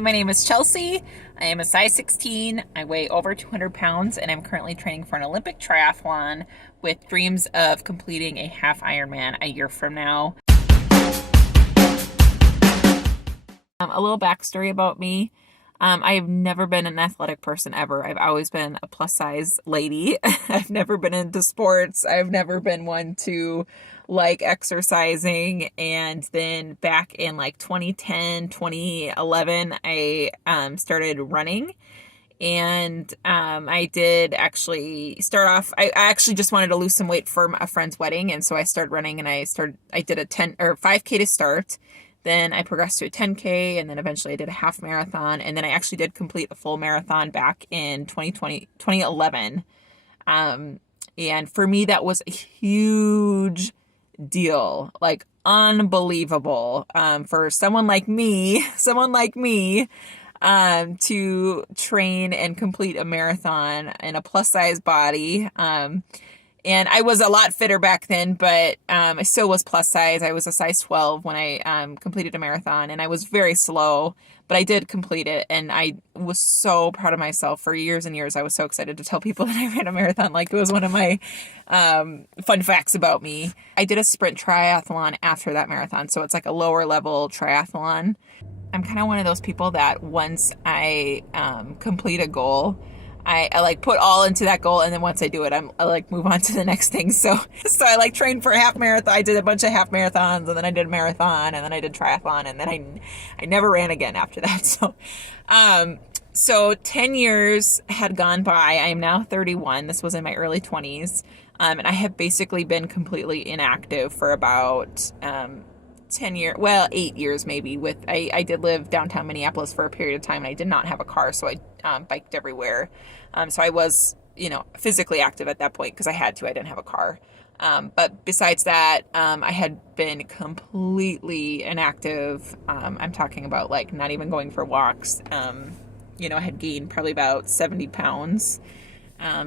my name is Chelsea. I am a size 16. I weigh over 200 pounds, and I'm currently training for an Olympic triathlon with dreams of completing a half Ironman a year from now. A little backstory about me. I have never been an athletic person ever. I've always been a plus size lady. I've never been into sports. I've never been one to like exercising. And then back in like 2010, 2011, I started running. And I did actually start off, I actually just wanted to lose some weight for a friend's wedding. And so I started running, and I did a 10 or 5K to start. Then I progressed to a 10K, and then eventually I did a half marathon. And then I actually did complete a full marathon back in 2011. And for me, that was a huge deal, like unbelievable, for someone like me, to train and complete a marathon in a plus size body. And I was a lot fitter back then, but I still was plus size. I was a size 12 when I completed a marathon, and I was very slow, but I did complete it. And I was so proud of myself. For years and years, I was so excited to tell people that I ran a marathon. Like, it was one of my fun facts about me. I did a sprint triathlon after that marathon, so it's like a lower level triathlon. I'm kind of one of those people that once I complete a goal, I like put all into that goal, and then once I do it, I like move on to the next thing. So I like trained for a half marathon. I did a bunch of half marathons, and then I did a marathon, and then I did triathlon, and then I never ran again after that. So 10 years had gone by. I am now 31. This was in my early 20s. And I have basically been completely inactive for about 10 years, well, 8 years maybe. I did live downtown Minneapolis for a period of time, and I did not have a car, so I biked everywhere. So I was, physically active at that point because I had to. I didn't have a car. But besides that, I had been completely inactive. I'm talking about like not even going for walks. I had gained probably about 70 pounds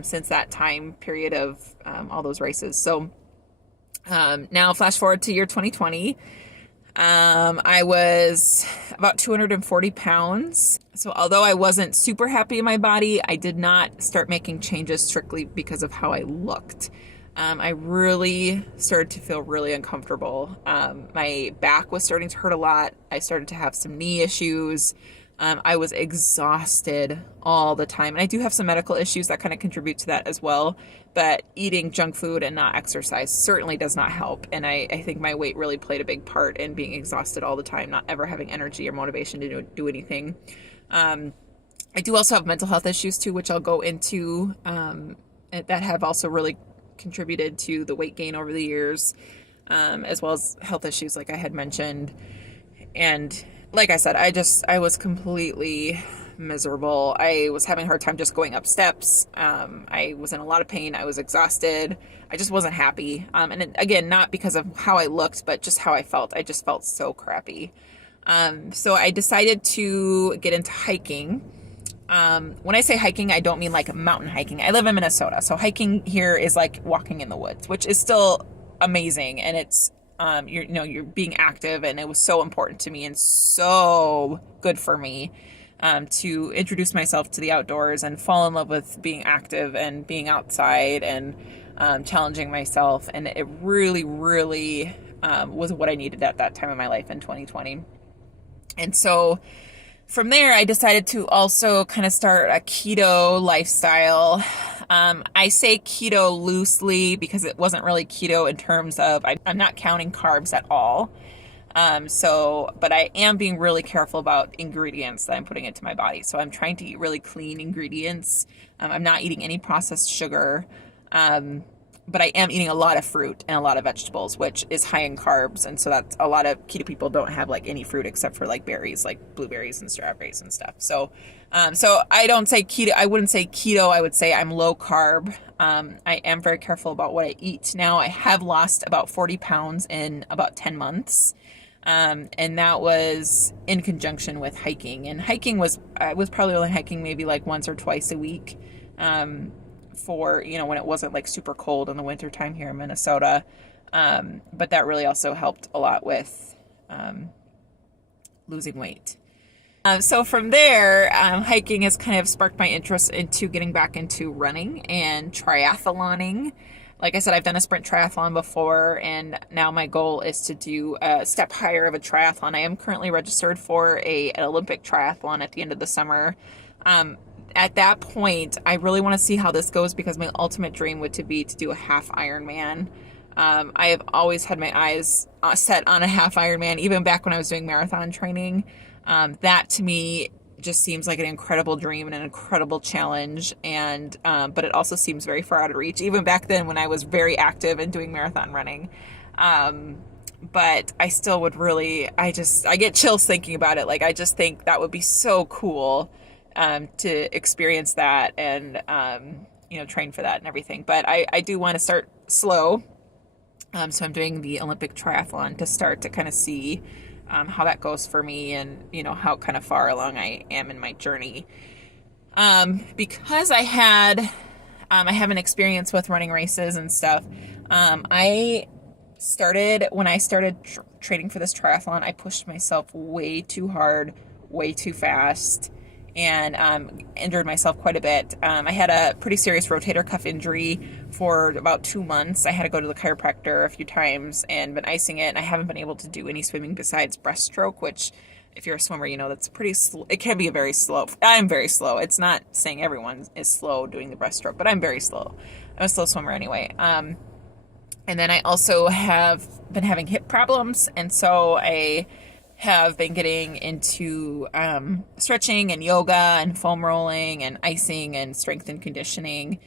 since that time period of all those races. So now flash forward to year 2020. I was about 240 pounds. So although I wasn't super happy in my body, I did not start making changes strictly because of how I looked. I really started to feel really uncomfortable. My back was starting to hurt a lot. I started to have some knee issues. I was exhausted all the time. And I do have some medical issues that kind of contribute to that as well. But eating junk food and not exercise certainly does not help. And I think my weight really played a big part in being exhausted all the time, not ever having energy or motivation to do anything. I do also have mental health issues too, which I'll go into, that have also really contributed to the weight gain over the years, as well as health issues like I had mentioned. And like I said, I was completely miserable. I was having a hard time just going up steps. I was in a lot of pain. I was exhausted. I just wasn't happy. And again, not because of how I looked, but just how I felt. I just felt so crappy. So I decided to get into hiking. When I say hiking, I don't mean like mountain hiking. I live in Minnesota, so hiking here is like walking in the woods, which is still amazing. And it's you're being active, and it was so important to me and so good for me to introduce myself to the outdoors and fall in love with being active and being outside and challenging myself. And it really, really was what I needed at that time in my life in 2020. And so from there, I decided to also kind of start a keto lifestyle. I say keto loosely because it wasn't really keto in terms of I'm not counting carbs at all. But I am being really careful about ingredients that I'm putting into my body. So I'm trying to eat really clean ingredients. I'm not eating any processed sugar. But I am eating a lot of fruit and a lot of vegetables, which is high in carbs. And so that's a lot of keto people don't have like any fruit except for like berries, like blueberries and strawberries and stuff. So I don't say keto. I wouldn't say keto. I would say I'm low carb. I am very careful about what I eat now. I have lost about 40 pounds in about 10 months. And that was in conjunction with hiking. And I was probably only hiking maybe like once or twice a week. For, when it wasn't like super cold in the wintertime here in Minnesota. But that really also helped a lot with losing weight. So from there, hiking has kind of sparked my interest into getting back into running and triathloning. Like I said, I've done a sprint triathlon before, and now my goal is to do a step higher of a triathlon. I am currently registered for an Olympic triathlon at the end of the summer. At that point, I really want to see how this goes because my ultimate dream would to be to do a half Ironman. I have always had my eyes set on a half Ironman, even back when I was doing marathon training. That to me just seems like an incredible dream and an incredible challenge, and but it also seems very far out of reach, even back then when I was very active in doing marathon running. But I still would really, I get chills thinking about it. Like, I just think that would be so cool to experience that and, train for that and everything. But I do want to start slow. So I'm doing the Olympic triathlon to start to kind of see how that goes for me and, how kind of far along I am in my journey. Because I have an experience with running races and stuff. When I started training for this triathlon, I pushed myself way too hard, way too fast, and injured myself quite a bit. I had a pretty serious rotator cuff injury for about 2 months. I had to go to the chiropractor a few times and been icing it, and I haven't been able to do any swimming besides breaststroke, which, if you're a swimmer, that's pretty slow. It can be I'm very slow. It's not saying everyone is slow doing the breaststroke, but I'm very slow. I'm a slow swimmer anyway. And then I also have been having hip problems, and so I have been getting into stretching and yoga and foam rolling and icing and strength and conditioning,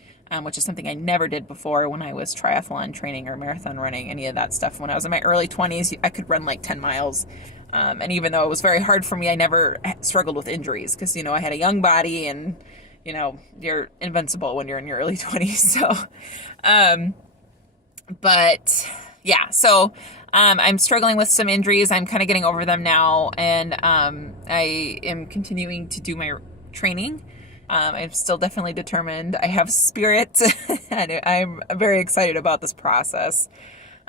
which is something I never did before when I was triathlon training or marathon running, any of that stuff. When I was in my early 20s, I could run like 10 miles. And even though it was very hard for me, I never struggled with injuries because, I had a young body and, you're invincible when you're in your early 20s. So, but yeah, so I'm struggling with some injuries. I'm kind of getting over them now, and I am continuing to do my training. I'm still definitely determined. I have spirit, and I'm very excited about this process.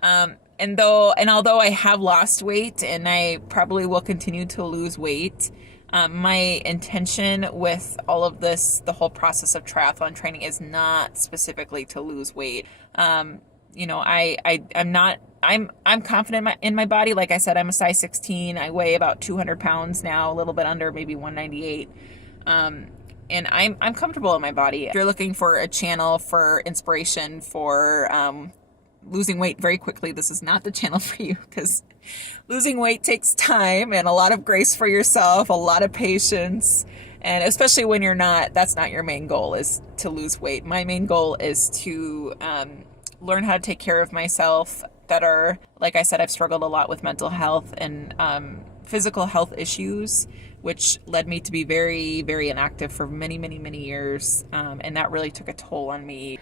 And although I have lost weight, and I probably will continue to lose weight, my intention with all of this, the whole process of triathlon training, is not specifically to lose weight. I'm confident in my body. Like I said, I'm a size 16. I weigh about 200 pounds now, a little bit under, maybe 198. And I'm comfortable in my body. If you're looking for a channel for inspiration for losing weight very quickly, this is not the channel for you, because losing weight takes time and a lot of grace for yourself, a lot of patience. And especially when that's not your main goal, is to lose weight. My main goal is to learn how to take care of myself better. Like I said, I've struggled a lot with mental health and physical health issues, which led me to be very, very inactive for many, many, many years. And that really took a toll on me.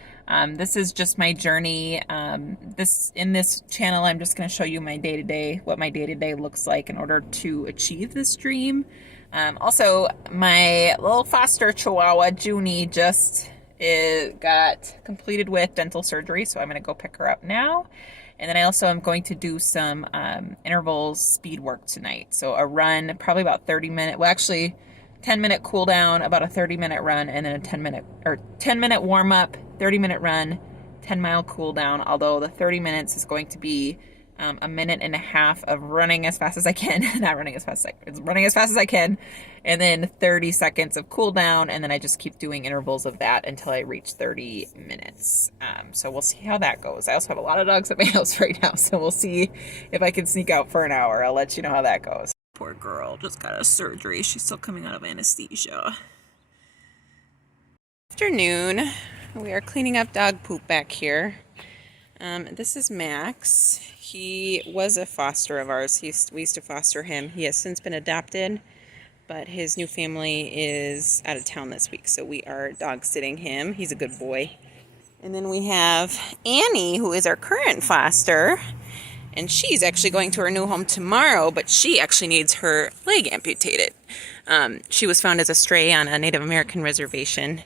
This is just my journey. In this channel, I'm just going to show you my day-to-day, what my day-to-day looks like in order to achieve this dream. Also, my little foster chihuahua, Junie, just got completed with dental surgery, so I'm going to go pick her up now. And then I also am going to do some intervals speed work tonight. So a run, probably about 10-minute cool down, about a 30-minute run, and then a 10-minute warm up, 30-minute run, 10-mile cool down. Although the 30 minutes is going to be a minute and a half of running as fast as I can, running as fast as I can, and then 30 seconds of cool down, and then I just keep doing intervals of that until I reach 30 minutes. So we'll see how that goes. I also have a lot of dogs at my house right now, so we'll see if I can sneak out for an hour. I'll let you know how that goes. Poor girl just got a surgery. She's still coming out of anesthesia. Afternoon. We are cleaning up dog poop back here. This is Max. He was a foster of ours. We used to foster him. He has since been adopted, but his new family is out of town this week, so we are dog sitting him. He's a good boy. And then we have Annie, who is our current foster, and she's actually going to her new home tomorrow, but she actually needs her leg amputated. She was found as a stray on a Native American reservation,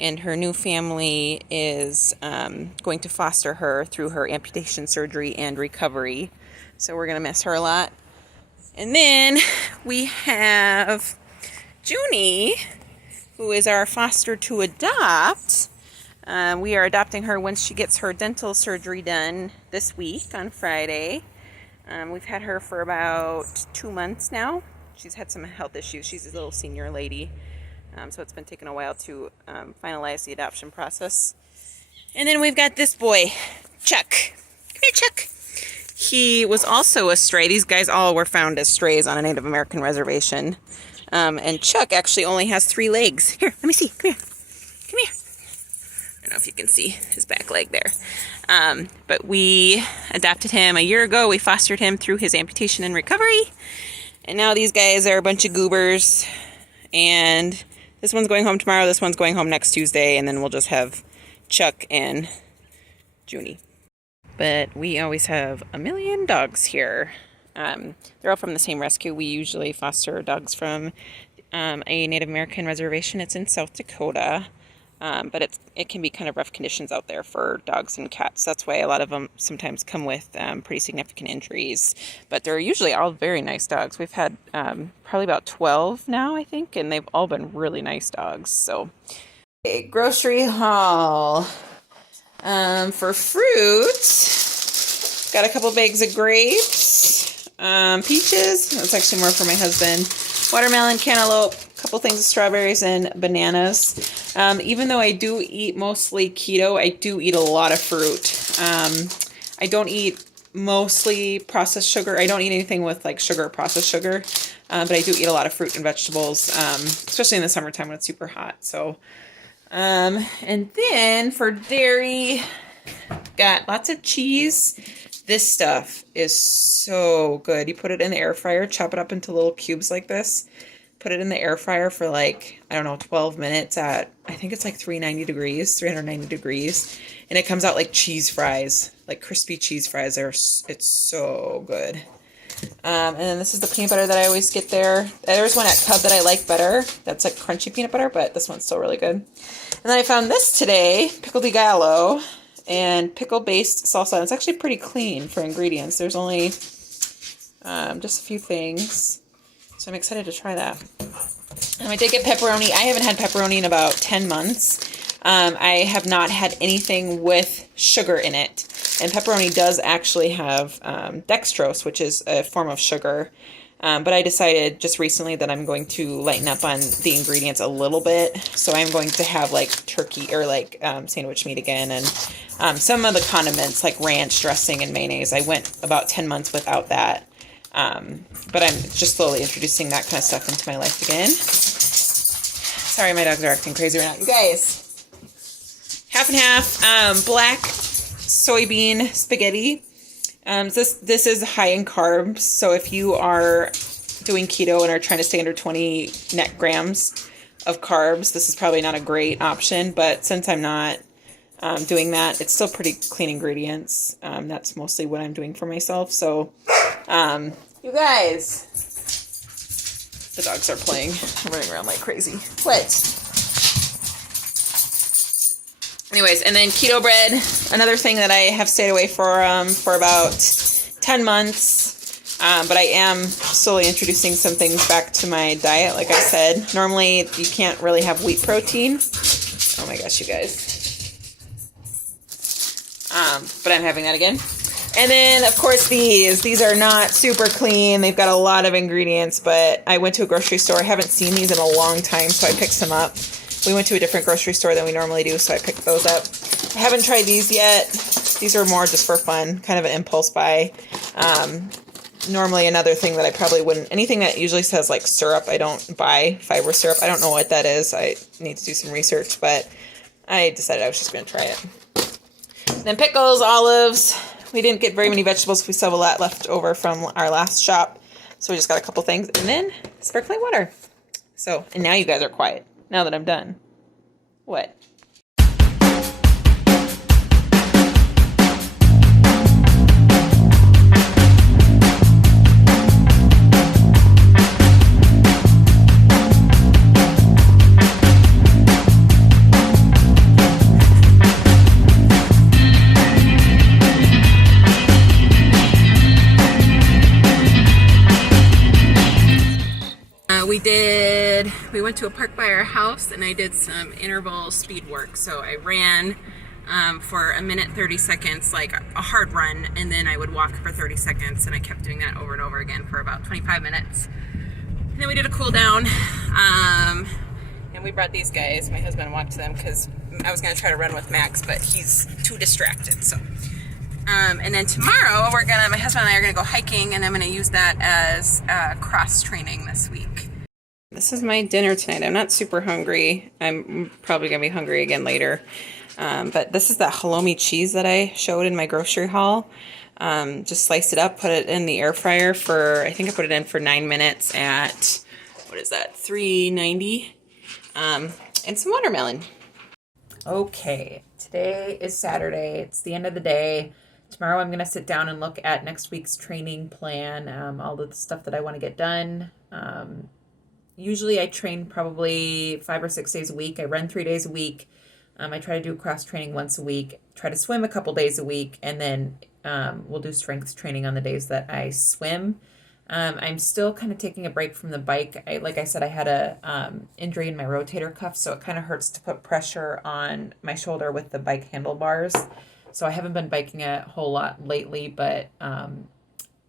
and her new family is going to foster her through her amputation surgery and recovery. So we're going to miss her a lot. And then we have Junie, who is our foster to adopt. We are adopting her once she gets her dental surgery done this week on Friday. We've had her for about 2 months now. She's had some health issues. She's a little senior lady. So it's been taking a while to finalize the adoption process. And then we've got this boy, Chuck. Come here, Chuck. He was also a stray. These guys all were found as strays on a Native American reservation. And Chuck actually only has 3 legs. Here, let me see. Come here. Come here. I don't know if you can see his back leg there. But we adopted him a year ago. We fostered him through his amputation and recovery. And now these guys are a bunch of goobers. And this one's going home tomorrow. This one's going home next Tuesday. And then we'll just have Chuck and Junie. But we always have a million dogs here. They're all from the same rescue. We usually foster dogs from a Native American reservation. It's in South Dakota. But it can be kind of rough conditions out there for dogs and cats. That's why a lot of them sometimes come with pretty significant injuries. But they're usually all very nice dogs. We've had probably about 12 now, I think, and they've all been really nice dogs. So, okay, grocery haul. For fruit, got a couple bags of grapes, peaches. That's actually more for my husband. Watermelon, cantaloupe, a couple things of strawberries and bananas. Even though I do eat mostly keto, I do eat a lot of fruit. I don't eat mostly processed sugar. I don't eat anything with like sugar or processed sugar, but I do eat a lot of fruit and vegetables, especially in the summertime when it's super hot. So, and then for dairy, got lots of cheese. This stuff is so good. You put it in the air fryer, chop it up into little cubes like this, put it in the air fryer for like, I don't know, 12 minutes at, I think it's like 390 degrees. And it comes out like cheese fries, like crispy cheese fries. It's so good. And then this is the peanut butter that I always get there. There's one at Cub that I like better. That's like crunchy peanut butter, but this one's still really good. And then I found this today, pickle de gallo and pickle-based salsa. And it's actually pretty clean for ingredients. There's only just a few things. So I'm excited to try that. And I did get pepperoni. I haven't had pepperoni in about 10 months. I have not had anything with sugar in it. And pepperoni does actually have dextrose, which is a form of sugar. But I decided just recently that I'm going to lighten up on the ingredients a little bit. So I'm going to have like turkey or like sandwich meat again. And some of the condiments like ranch dressing and mayonnaise. I went about 10 months without that. But I'm just slowly introducing that kind of stuff into my life again. Sorry, my dogs are acting crazy right now. You guys, half and half, black soybean spaghetti. This is high in carbs. So if you are doing keto and are trying to stay under 20 net grams of carbs, this is probably not a great option. But since I'm not doing that, it's still pretty clean ingredients. That's mostly what I'm doing for myself. So, you guys, the dogs are playing, running around like crazy. What? Anyways, and then keto bread, another thing that I have stayed away for about 10 months. But I am slowly introducing some things back to my diet. Like I said, normally you can't really have wheat protein. Oh my gosh, you guys. But I'm having that again. And then, of course, these are not super clean. They've got a lot of ingredients, but I went to a grocery store. I haven't seen these in a long time, so I picked some up. We went to a different grocery store than we normally do, so I picked those up. I haven't tried these yet. These are more just for fun, kind of an impulse buy. Normally another thing that I probably wouldn't, anything that usually says like syrup, I don't buy fiber syrup. I don't know what that is. I need to do some research, but I decided I was just going to try it. Then pickles, olives. We didn't get very many vegetables. We still have a lot left over from our last shop. So we just got a couple things. And then sparkling water. So, and now you guys are quiet. Now that I'm done. What? We did we went to a park by our house and I did some interval speed work. So I ran for 1 minute 30 seconds, like a hard run, and then I would walk for 30 seconds, and I kept doing that over and over again for about 25 minutes. And then we did a cool down, and we brought these guys. My husband walked them because I was going to try to run with Max, but he's too distracted. So, and then tomorrow my husband and I are gonna go hiking, and I'm gonna use that as cross training this week. This is my dinner tonight. I'm not super hungry. I'm probably gonna be hungry again later. But this is that halloumi cheese that I showed in my grocery haul. Just sliced it up, put it in the air fryer I think I put it in for 9 minutes at, what is that, 390? And some watermelon. Okay, today is Saturday. It's the end of the day. Tomorrow I'm going to sit down and look at next week's training plan, all the stuff that I want to get done. Usually I train probably 5 or 6 days a week. I run 3 days a week. I try to do cross training once a week, try to swim a couple days a week, and then we'll do strength training on the days that I swim. I'm still kind of taking a break from the bike. Like I said, I had a injury in my rotator cuff, so it kind of hurts to put pressure on my shoulder with the bike handlebars. So I haven't been biking a whole lot lately, but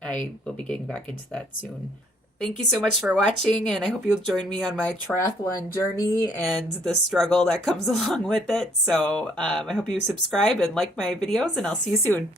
I will be getting back into that soon. Thank you so much for watching, and I hope you'll join me on my triathlon journey and the struggle that comes along with it. So I hope you subscribe and like my videos, and I'll see you soon.